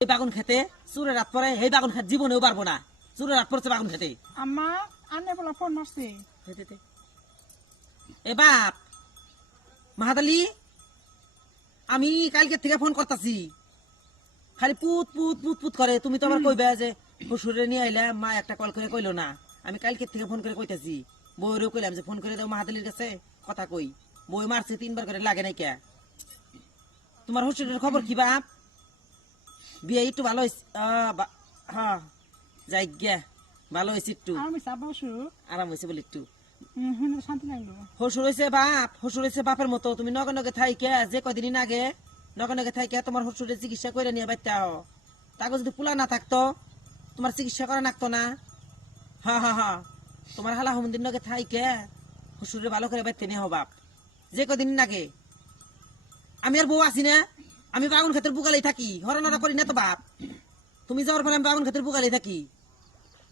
এই বাগুন খেতে চুরে রাত পরে এই বাগুন খেতে জীবনেও পারবো না। চুরে রাত পড়ছে বাগুন খেতে। আম্মা আন্নে বলা ফোন মারছে। এ বাপ মাহাদালি, আমি কালকে থেকে ফোন করতেছি, খালি পুত পুত পুত পুত করে। তুমি তো আবার কইবে যে শ্বশুরে নিয়ে আইলে, মা একটা কল করে কইলো না। আমি কালকে থেকে ফোন করে কইতাছি, বউরেও কইলাম যে ফোন করে দাও মাহাদালির কাছে কথা কই। বই মারছে 3 বার করে, লাগে নাই কে। তোমার শ্বশুরের খবর কি বাপ? বিয়ে একটু ভালো হয়েছে? হ্যাঁ যাই গে, ভালো হয়েছে একটু, আমি চাপ বসু আরাম হয়েছে বলে একটু। শান্তি লাগলো। শ্বশুর হয়েছে বাপ, শ্বশুর হয়েছে বাপের মতো। তুমি নগে নগে থাইকে যে কদিন আগে নগে নগে থাইকে তোমার শ্বশুরের চিকিৎসা করে নিয়ে বাইতে হও। তাকে যদি পোলা না থাকতো তোমার চিকিৎসা করা লাগতো না। হ্যাঁ হ্যাঁ হ্যাঁ, তোমার হালা হুমদিন নগে থাইকে শ্বশুরে ভালো করে বাইতে নিয়ে হো বাপ। যে কদিন আগে আমি আর বউ আছি না, আমি বাগুন ক্ষেতের বুকালেই থাকি, হরণরা করি না তো বাপ। তুমি যাওয়ার পরে আমি বাগুন ক্ষেতের বুকালেই থাকি।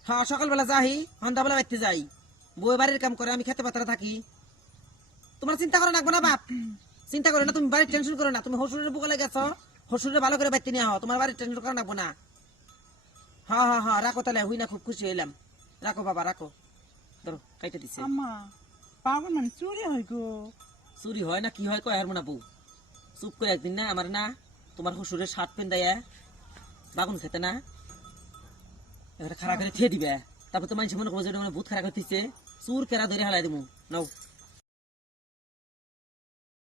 হ্যাঁ, সকালবেলা যাই, সন্ধ্যাবেলা বাইতে যাই। বউ বাড়ির কাম করে, আমি খেতে পাতারা থাকি। তোমার চিন্তা করো লাগবে না বাপ, চিন্তা করো না, তুমি বাড়ির টেনশন করো না। তুমি হসুরের বুকালে গেছো, হসুরে ভালো করে বাইতে নিয়ে হও, তোমার বাড়ির টেনশন করা লাগবো না। হ্যাঁ হ্যাঁ হ্যাঁ, রাখো তাহলে, হুই না খুব খুশি হইলাম। রাখো বাবা রাখো, ধরো কাইটে দিছে। আম্মা পাগল মানে চুরি হয় গো। চুরি হয় না কি হয় কয় আর না বউ। চুপ করে একদিন না আমার না তোমার শ্বশুরের শার্ট পেন দেয় বাগুন খেতে না, এবারে খারাপ করে খেয়ে দিবে। তারপর তো মানুষ মনে করবো যে ভূত খারাপ করতেছে, চুর কেরা ধরে হালাই দিমু। নাও